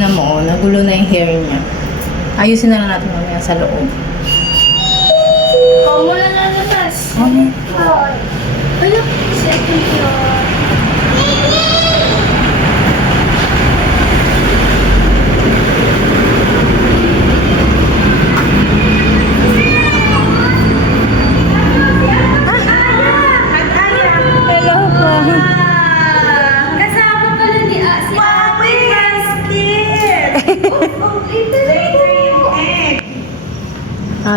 Tingnan mo, oh, nagulo na yung hair niya. Ayusin na lang natin mamaya sa loob. Oh, wala na labas. Ano? Ayun, second floor. Hello po. Kasama pala ni si Ate Basket.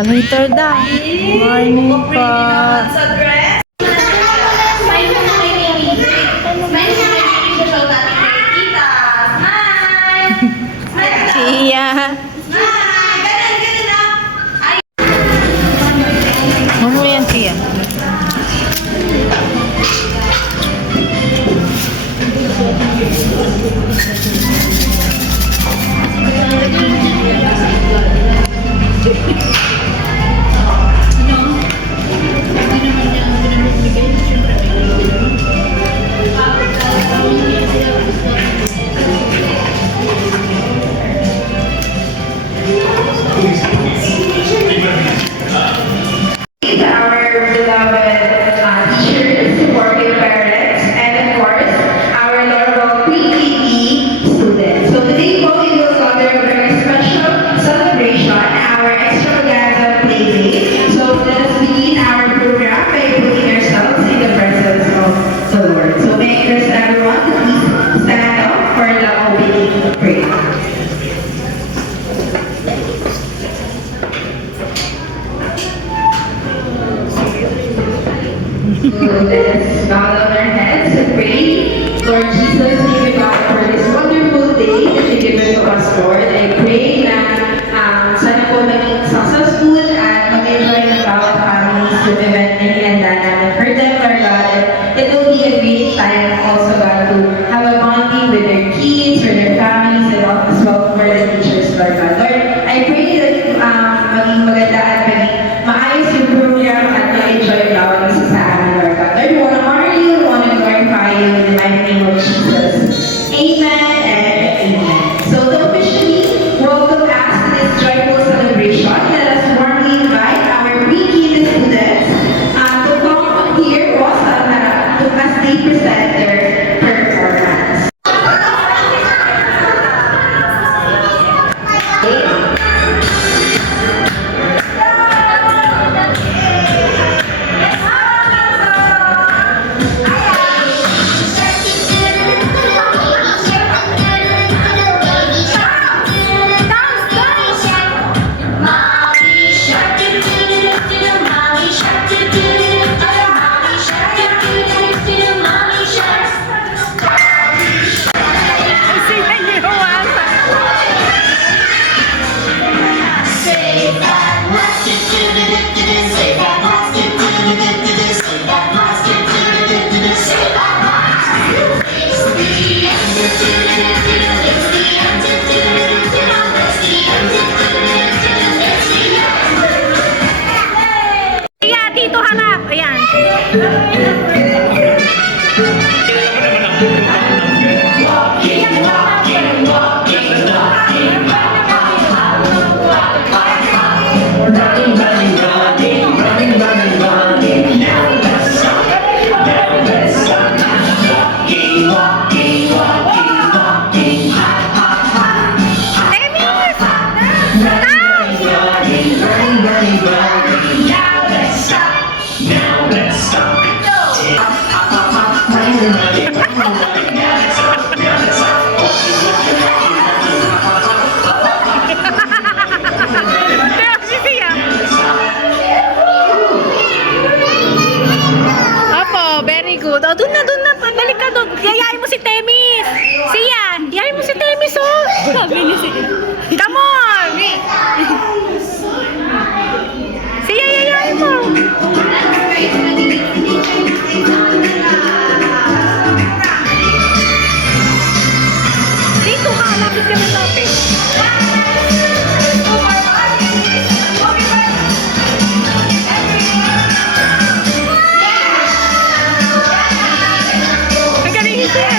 Later daw. Morning po. Sa dress. Smile na kay Mimi. Smile na kay Mimi. Show natin kay Tita. Smile. Smile na. Chia. Smile. Ganun, ganun na. Ay. Ano yan, Chia? Our beloved teachers, supportive parents, and of course, our lovable pre-KD students. So today po, we will gather a very special celebration, our extravaganza play day. So let us begin our program by putting ourselves in the presence of the Lord. So may I request everyone to please stand up for the opening prayer. So let's bow down our heads and pray. Lord Jesus, thank you God for this wonderful day that you given to us, Lord. I pray na sana po maging successful at mag-enjoy ng bawat families yung event na hinanda namin for them, Lord God. And it will be a great time also, God, to have a bonding with their kids or their families and as well for the teachers, Lord God. Lord, I pray that maging maganda at maging maayos yung program at ma-enjoy ang bawat isa sa amin, Lord God. Lord, we want to honor you, we want to glorify you in the mighty name of Jesus. Amen and amen. So to officially welcome us to this joyful celebration, let us warmly invite our pre-KD students to come here also as they present their performance. Iya, dito harap. Ayan. Opo, very good. O, dun na. Balik ka doon. Yayain mo si Temis. Siya, yayain mo si Temis, oh. Sabi niya si... Come on! Siya, yayain mo. Dito ka, lapit ka na lapit. Ang galing siya.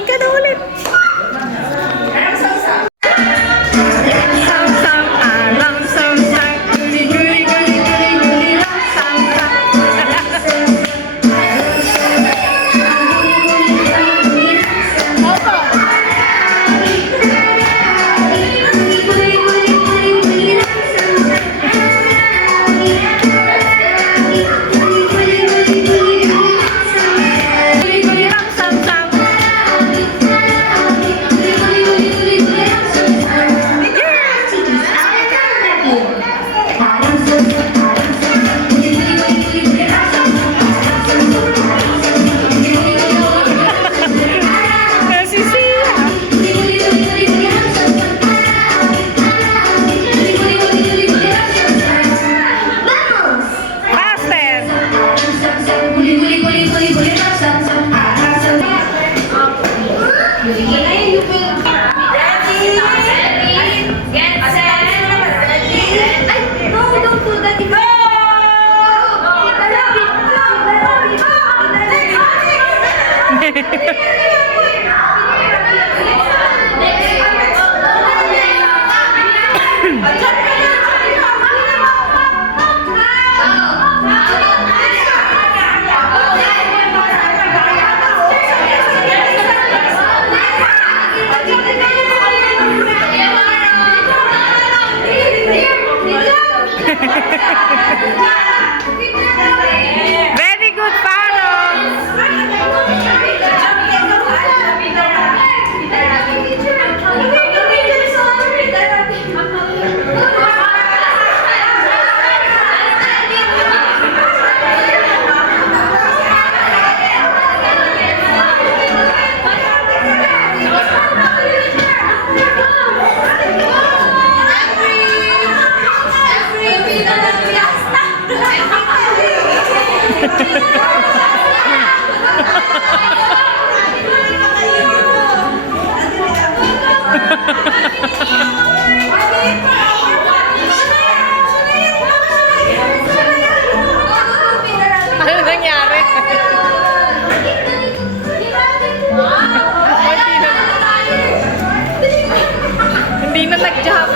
Doon ka na ulit. Sam, sam, alam, sam, sam. Guli, guli, guli, guli, guli, lang, sam, sam. Opo. Guli, guli, lang, sam, sam. Si Sia. Faster. Very good, Paro. Ano nangyari? Hindi na nag-jump.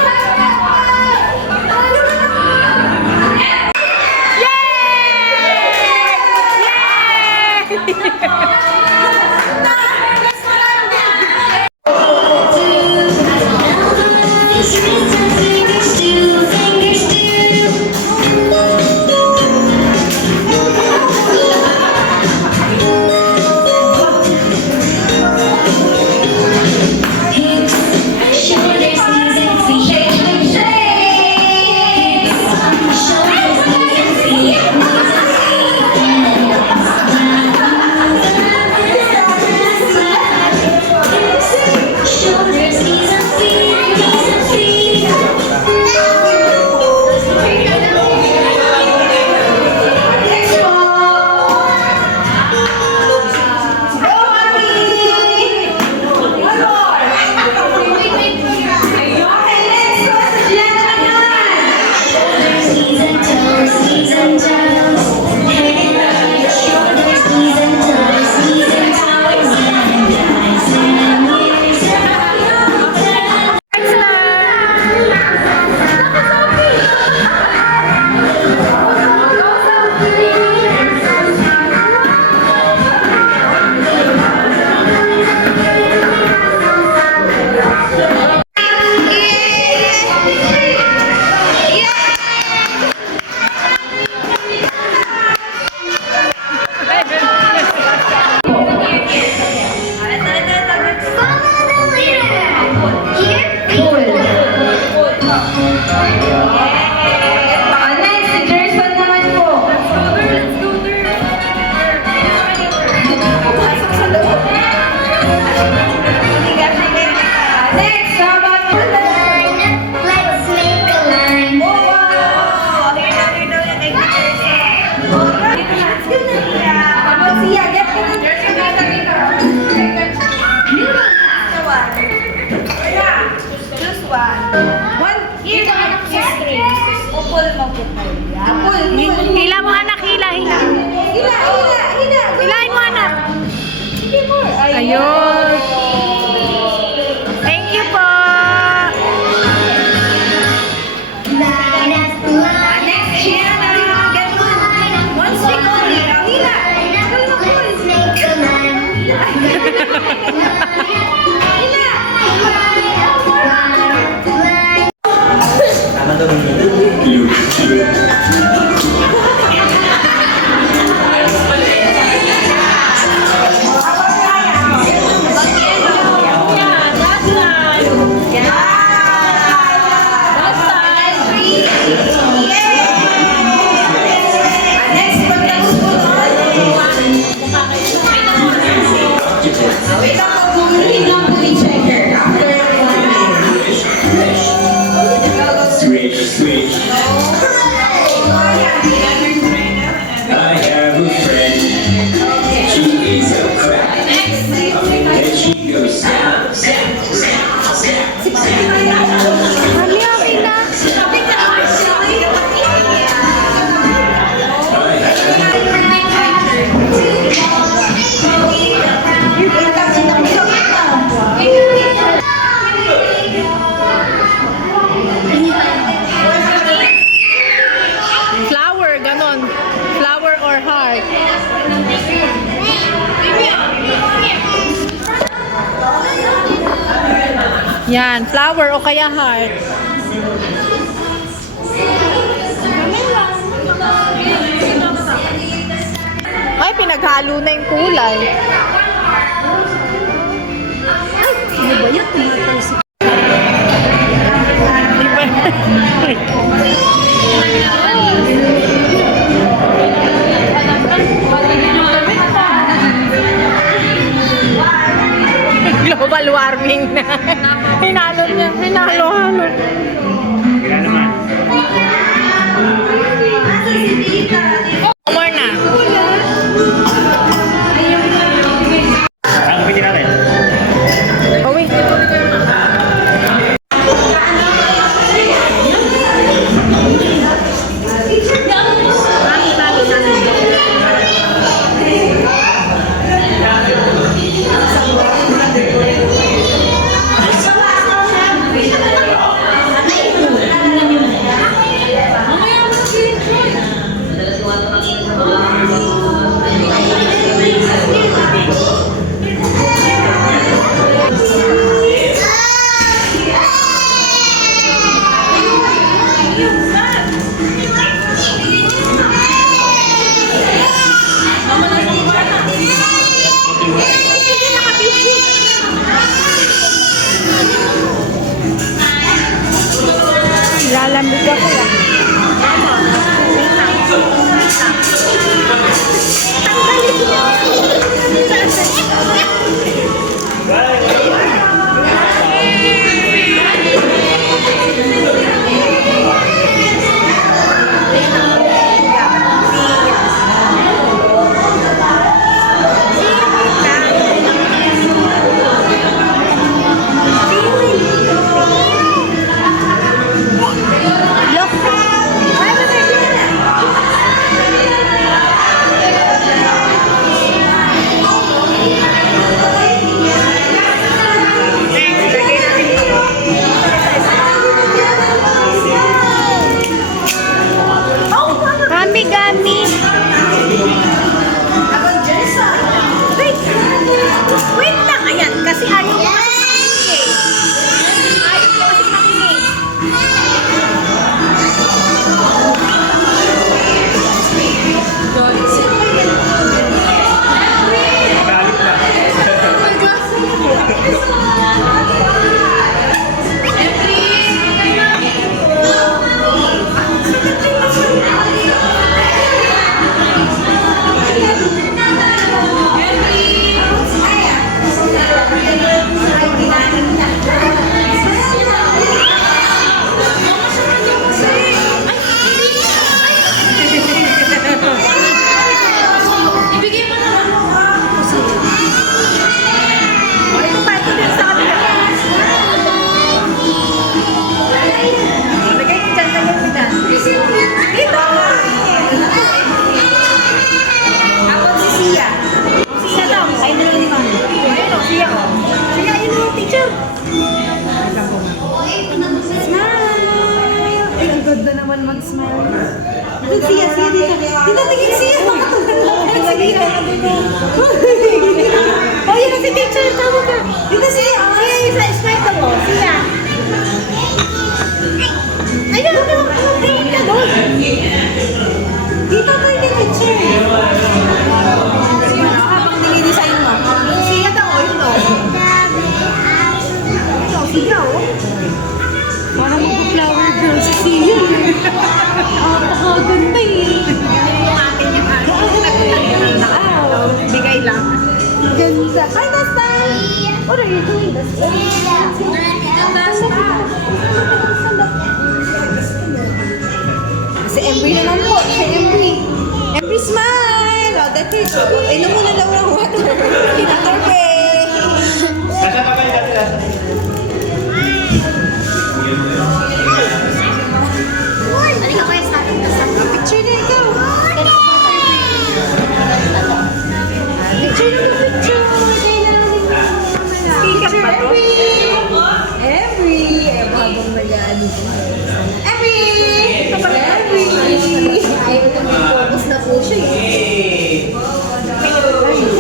Hila mo anak, hila. Hilahin mo anak. Ayun. Yan, flower o kaya heart. Ay, pinaghalo na yung kulay. Ano ba yan? Di ba? Global warming na. Hinalo niya. Hinalo-halo. Kaya naman. More na. Ang pili natin. Oh, wait. Lalambig ako ah. Gami-gami. Wait lang. Ayan. Kasi ayaw mo kasi makinig eh. Ayaw mo kasi makinig. Galit na. Ibigay mo naman mo ha. Ito pa. Ito din sa kanila. Lagay ko dyan. Lagay ko dyan. Dito. Ako si Sia. Sia daw. Ay, nalaliman. Ayun o. Sia o. Sia, ayun o. Teacher. Smile. Ay, ang ganda naman mag-smile. Ito, Sia. Sia dito. Dito, tingin Sia. Oh, yun ang si teacher. Tama ka. Dito Sia. Sia, yung sa smile ka mo. Sia. Ayun, tingin ka doon. Dito tayo ni teacher. Sia, habang nilidesign mo. Sia daw, yun o. Ito, Sia o. Parang mag-flower girl si Sia. Napakaganda eh. Yung akin yung bigay lang. Ganda. Hi, Dasta! What are you doing, Dasta? Si Embry naman po. Si Embry. Embry, smile! Oh, that's it. Inom mo na daw ng water. Kinatorpe. Nasa kamay natin nasa. Halika kayo sa akin. Picture na ikaw. Picture na picture. Speaker pa to? Every. Habang mag-ano. Every. Ayaw na mag-focus na po siya eh.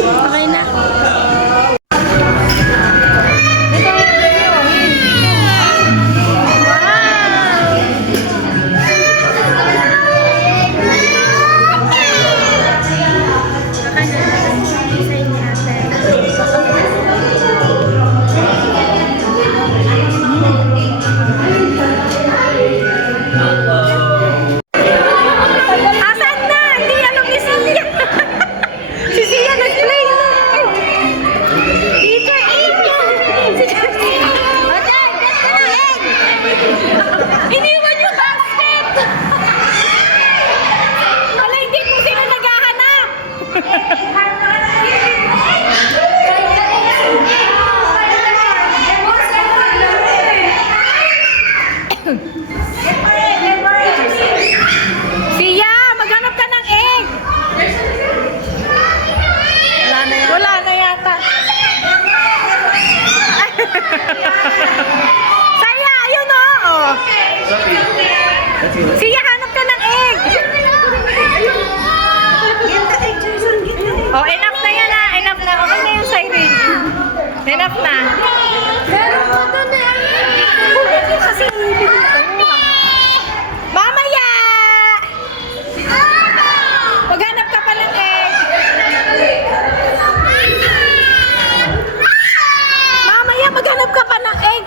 Okay na.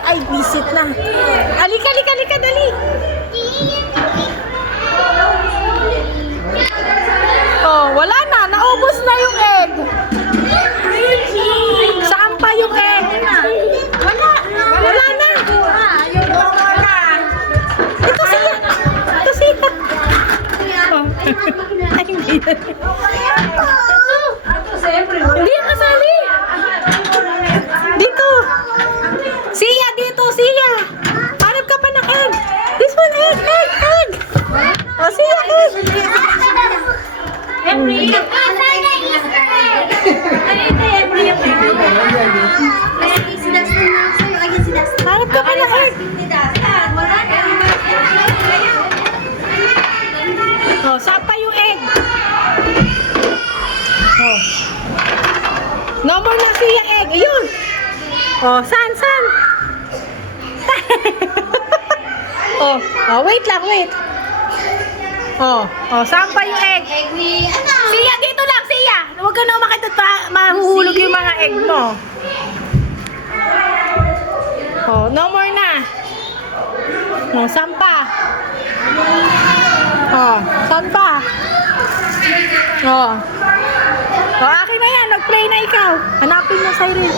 Ay, visit na. Alika, alika, alika, dali. Oh, wala na. Naubos na yung egg. Saan pa yung egg? Wala. Wala na. Ito siya. Ito siya. Oh. Ay, hindi. Hindi yan kasali. Dito. Siya, dito, siya. Hanap ka pa ng egg. This one, egg, egg, egg. Oh, siya, egg. Hanap ka pa ng egg. Oh, saan pa yung egg? Oh. No more na siya egg. Ayun. Oh, saan? Oh, wait lang, wait. Oh, saan pa yung egg? Siya, dito lang, siya. Huwag ka na makita pa, mahuhulog yung mga egg mo. Oh, no more na. Oh, saan pa? Oh, saan pa? Oh. Oh, akin na yan. Nag-play na ikaw. Hanapin mo sa'yo rin.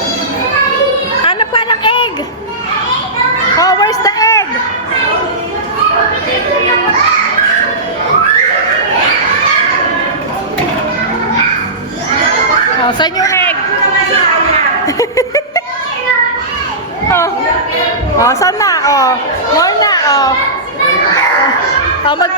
Hanap ka ng egg. Oh, where's the egg? Oh, saan yung egg? Oh, saan na? Oh, more na. Oh, mag